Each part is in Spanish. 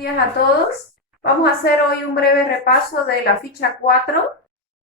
Días a todos. Vamos a hacer hoy un breve repaso de la ficha 4,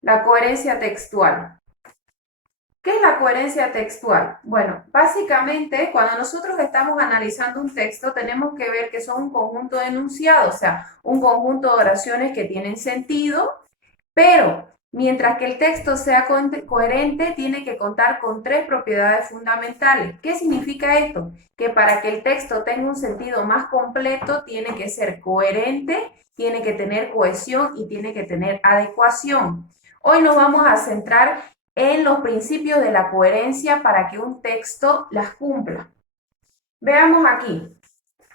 la coherencia textual. ¿Qué es la coherencia textual? Bueno, básicamente cuando nosotros estamos analizando un texto tenemos que ver que son un conjunto de enunciados, o sea, un conjunto de oraciones que tienen sentido, pero mientras que el texto sea coherente, tiene que contar con tres propiedades fundamentales. ¿Qué significa esto? Que para que el texto tenga un sentido más completo, tiene que ser coherente, tiene que tener cohesión y tiene que tener adecuación. Hoy nos vamos a centrar en los principios de la coherencia para que un texto las cumpla. Veamos aquí.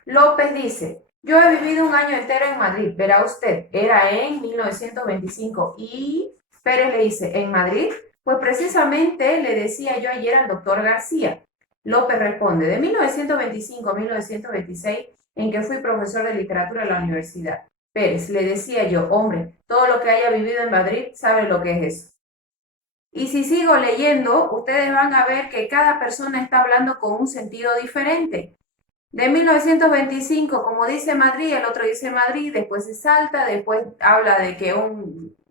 López dice, yo he vivido un año entero en Madrid, verá usted, era en 1925 y Pérez le dice, ¿en Madrid? Pues precisamente le decía yo ayer al doctor García. López responde, de 1925 a 1926, en que fui profesor de literatura en la universidad. Pérez, le decía yo, hombre, todo lo que haya vivido en Madrid sabe lo que es eso. Y si sigo leyendo, ustedes van a ver que cada persona está hablando con un sentido diferente. De 1925, como dice Madrid, el otro dice Madrid, después se salta, después habla de que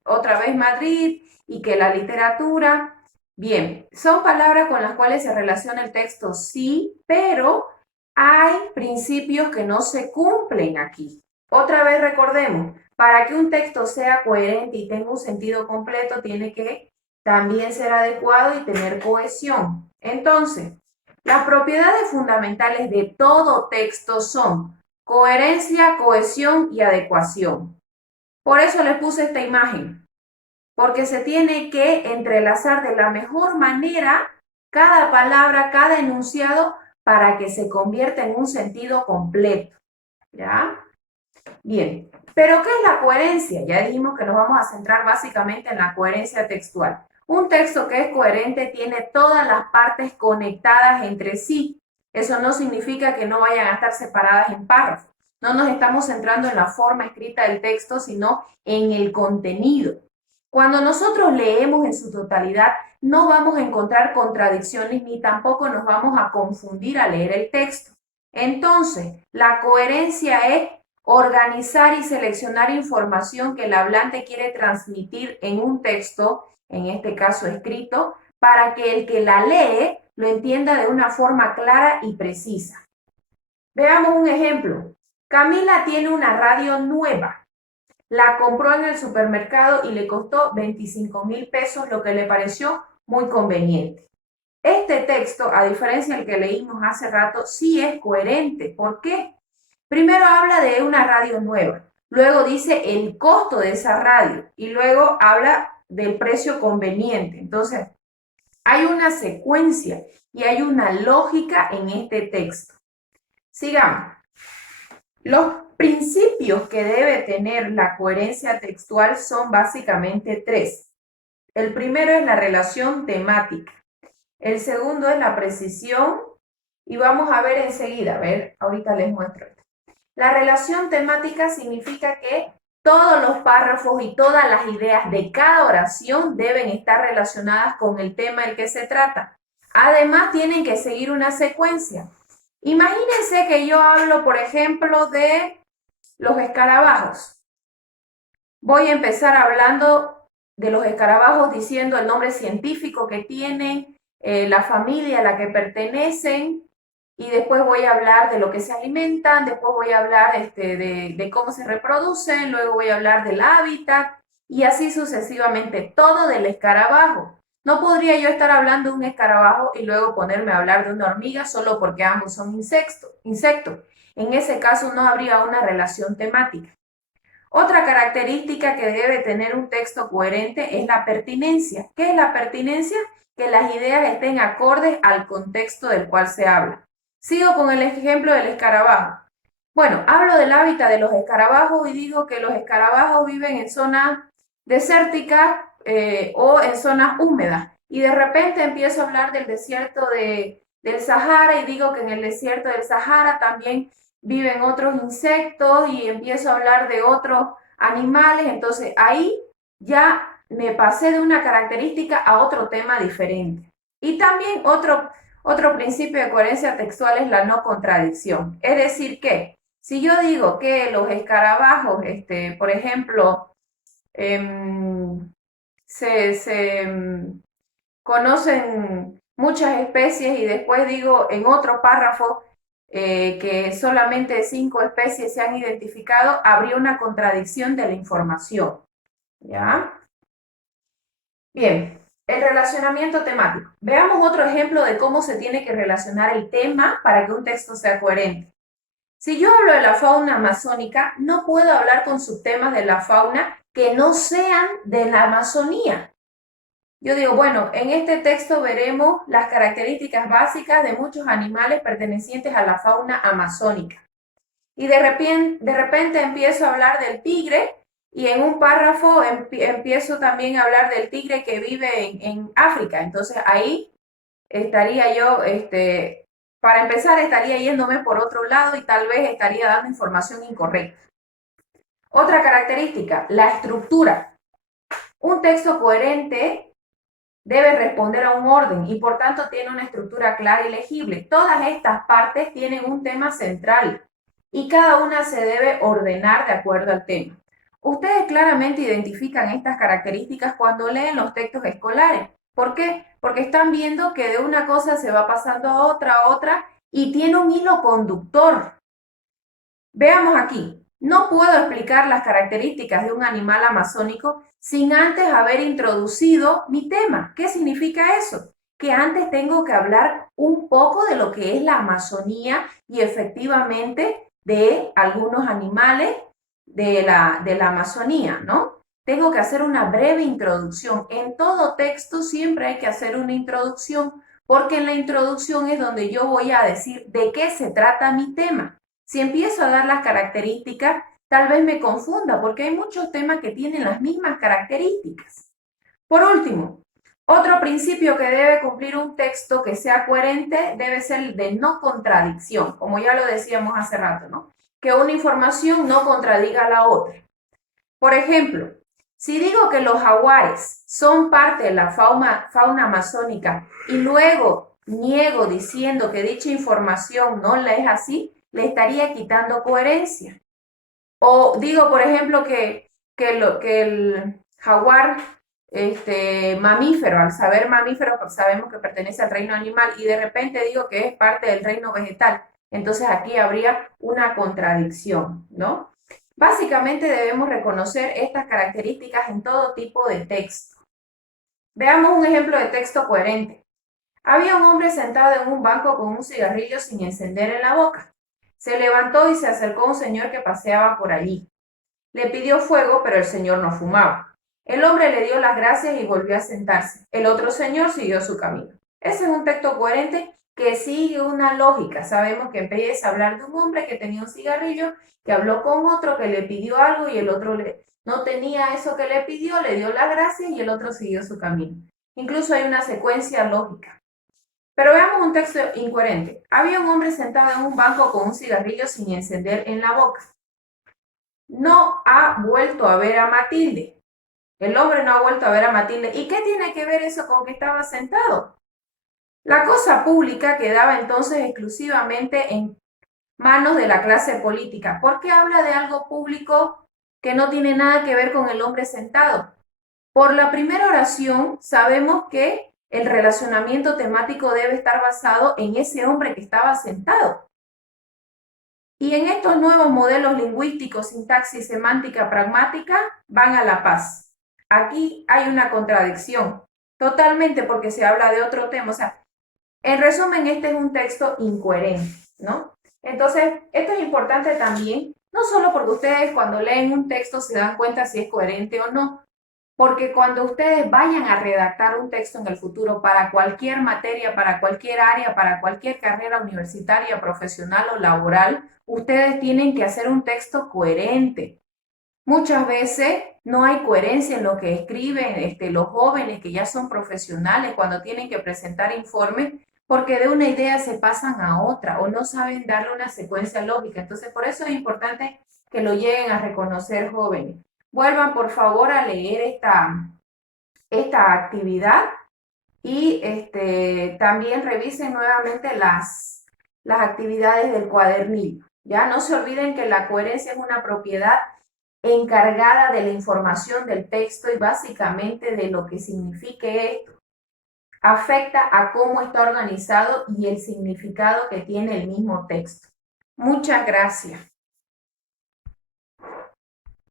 otra vez Madrid y que la literatura. Bien, son palabras con las cuales se relaciona el texto, sí, pero hay principios que no se cumplen aquí. Otra vez recordemos, para que un texto sea coherente y tenga un sentido completo, tiene que también ser adecuado y tener cohesión. Entonces, las propiedades fundamentales de todo texto son coherencia, cohesión y adecuación. Por eso les puse esta imagen, porque se tiene que entrelazar de la mejor manera cada palabra, cada enunciado, para que se convierta en un sentido completo. ¿Ya? Bien, pero ¿qué es la coherencia? Ya dijimos que nos vamos a centrar básicamente en la coherencia textual. Un texto que es coherente tiene todas las partes conectadas entre sí. Eso no significa que no vayan a estar separadas en párrafos. No nos estamos centrando en la forma escrita del texto, sino en el contenido. Cuando nosotros leemos en su totalidad, no vamos a encontrar contradicciones ni tampoco nos vamos a confundir al leer el texto. Entonces, la coherencia es organizar y seleccionar información que el hablante quiere transmitir en un texto, en este caso escrito, para que el que la lee lo entienda de una forma clara y precisa. Veamos un ejemplo. Camila tiene una radio nueva. La compró en el supermercado y le costó 25,000 pesos, lo que le pareció muy conveniente. Este texto, a diferencia del que leímos hace rato, sí es coherente. ¿Por qué? Primero habla de una radio nueva, luego dice el costo de esa radio y luego habla del precio conveniente. Entonces, hay una secuencia y hay una lógica en este texto. Sigamos. Los principios que debe tener la coherencia textual son básicamente tres. El primero es la relación temática. El segundo es la precisión y vamos a ver enseguida, a ver, ahorita les muestro. La relación temática significa que todos los párrafos y todas las ideas de cada oración deben estar relacionadas con el tema del que se trata. Además, tienen que seguir una secuencia. Imagínense que yo hablo, por ejemplo, de los escarabajos. Voy a empezar hablando de los escarabajos diciendo el nombre científico que tienen, la familia a la que pertenecen, y después voy a hablar de lo que se alimentan, después voy a hablar de cómo se reproducen, luego voy a hablar del hábitat y así sucesivamente, todo del escarabajo. No podría yo estar hablando de un escarabajo y luego ponerme a hablar de una hormiga solo porque ambos son insectos. En ese caso no habría una relación temática. Otra característica que debe tener un texto coherente es la pertinencia. ¿Qué es la pertinencia? Que las ideas estén acordes al contexto del cual se habla. Sigo con el ejemplo del escarabajo. Bueno, hablo del hábitat de los escarabajos y digo que los escarabajos viven en zonas desérticas o en zonas húmedas. Y de repente empiezo a hablar del desierto del Sahara y digo que en el desierto del Sahara también viven otros insectos y empiezo a hablar de otros animales. Entonces ahí ya me pasé de una característica a otro tema diferente. Y también otro principio de coherencia textual es la no contradicción. Es decir, que Si yo digo que los escarabajos, por ejemplo, se conocen muchas especies y después digo en otro párrafo que solamente 5 especies se han identificado, habría una contradicción de la información. ¿Ya? Bien, el relacionamiento temático. Veamos otro ejemplo de cómo se tiene que relacionar el tema para que un texto sea coherente. Si yo hablo de la fauna amazónica, no puedo hablar con subtemas de la fauna que no sean de la Amazonía. Yo digo, bueno, en este texto veremos las características básicas de muchos animales pertenecientes a la fauna amazónica. Y de repente empiezo a hablar del tigre y en un párrafo empiezo también a hablar del tigre que vive en África. Entonces ahí estaría yo, para empezar, estaría yéndome por otro lado y tal vez estaría dando información incorrecta. Otra característica, la estructura. Un texto coherente debe responder a un orden y por tanto tiene una estructura clara y legible. Todas estas partes tienen un tema central y cada una se debe ordenar de acuerdo al tema. Ustedes claramente identifican estas características cuando leen los textos escolares. ¿Por qué? Porque están viendo que de una cosa se va pasando a otra y tiene un hilo conductor. Veamos aquí. No puedo explicar las características de un animal amazónico sin antes haber introducido mi tema. ¿Qué significa eso? Que antes tengo que hablar un poco de lo que es la Amazonía y efectivamente de algunos animales de la Amazonía, ¿no? Tengo que hacer una breve introducción. En todo texto siempre hay que hacer una introducción porque en la introducción es donde yo voy a decir de qué se trata mi tema. Si empiezo a dar las características, tal vez me confunda porque hay muchos temas que tienen las mismas características. Por último, otro principio que debe cumplir un texto que sea coherente debe ser el de no contradicción, como ya lo decíamos hace rato, ¿no? Que una información no contradiga a la otra. Por ejemplo, si digo que los jaguares son parte de la fauna amazónica y luego niego diciendo que dicha información no la es así, le estaría quitando coherencia. O digo, por ejemplo, que el jaguar mamífero, al saber mamífero, pues sabemos que pertenece al reino animal y de repente digo que es parte del reino vegetal. Entonces aquí habría una contradicción, ¿no? Básicamente debemos reconocer estas características en todo tipo de texto. Veamos un ejemplo de texto coherente. Había un hombre sentado en un banco con un cigarrillo sin encender en la boca. Se levantó y se acercó a un señor que paseaba por allí. Le pidió fuego, pero el señor no fumaba. El hombre le dio las gracias y volvió a sentarse. El otro señor siguió su camino. Ese es un texto coherente que sigue una lógica. Sabemos que empieza a hablar de un hombre que tenía un cigarrillo, que habló con otro, que le pidió algo y el otro no tenía eso que le pidió, le dio las gracias y el otro siguió su camino. Incluso hay una secuencia lógica. Pero veamos un texto incoherente. Había un hombre sentado en un banco con un cigarrillo sin encender en la boca. No ha vuelto a ver a Matilde. El hombre no ha vuelto a ver a Matilde. ¿Y qué tiene que ver eso con que estaba sentado? La cosa pública quedaba entonces exclusivamente en manos de la clase política. ¿Por qué habla de algo público que no tiene nada que ver con el hombre sentado? Por la primera oración sabemos que el relacionamiento temático debe estar basado en ese hombre que estaba sentado. Y en estos nuevos modelos lingüísticos, sintaxis, semántica, pragmática, van a la paz. Aquí hay una contradicción, totalmente porque se habla de otro tema. O sea, en resumen, este es un texto incoherente, ¿no? Entonces, esto es importante también, no solo porque ustedes cuando leen un texto se dan cuenta si es coherente o no, porque cuando ustedes vayan a redactar un texto en el futuro para cualquier materia, para cualquier área, para cualquier carrera universitaria, profesional o laboral, ustedes tienen que hacer un texto coherente. Muchas veces no hay coherencia en lo que escriben los jóvenes que ya son profesionales cuando tienen que presentar informes, porque de una idea se pasan a otra o no saben darle una secuencia lógica. Entonces, por eso es importante que lo lleguen a reconocer jóvenes. Vuelvan por favor a leer esta actividad y también revisen nuevamente las actividades del cuadernillo. Ya no se olviden que la coherencia es una propiedad encargada de la información del texto y básicamente de lo que signifique esto. Afecta a cómo está organizado y el significado que tiene el mismo texto. Muchas gracias.